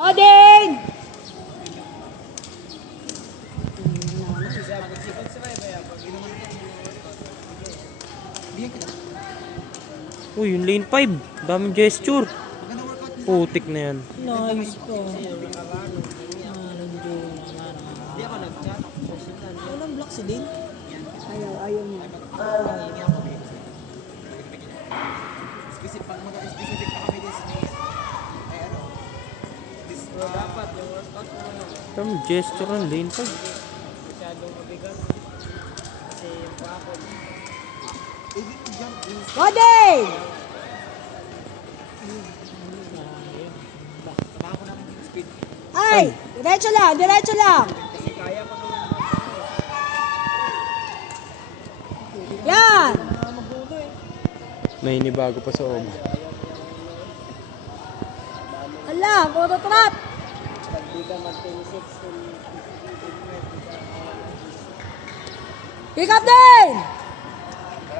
Odin! Uy, yung lane 5. Daming gesture. Putik na yan. Nice po. Walang block si Din. Ayaw niya. Specific pa kami this ay ano. This dapat yung workout mo ano. Daming gesture ng lane 5. Masyadong mabigat. Kasi yung pako. Odin! Tama ko naman yung speed. Ay! Diretso lang! Diretso lang! Kasi kaya ko naman. Yan! Nainibago pa sa omo. Ala! Puro trap! Pag di ka mag-26 Pick up din!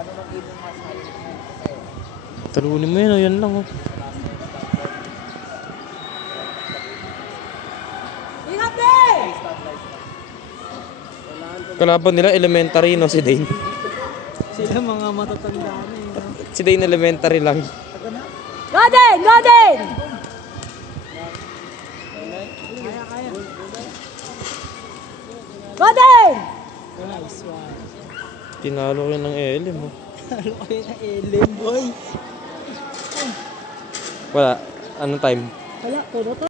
para mo mag-ibon mas high. Talunin mo yun, o yan lang. Oh. Pick up din! Kalaban nila elementary, no, si Dane. Sila mga matatanda na eh. Si Dane elementary lang. Go din! Go din! Go din! Nice one. Tinalo ko yun ng LM. Oh. Talo kayo na Ellen, boy. Wala. Anong time? Wala, puro trap.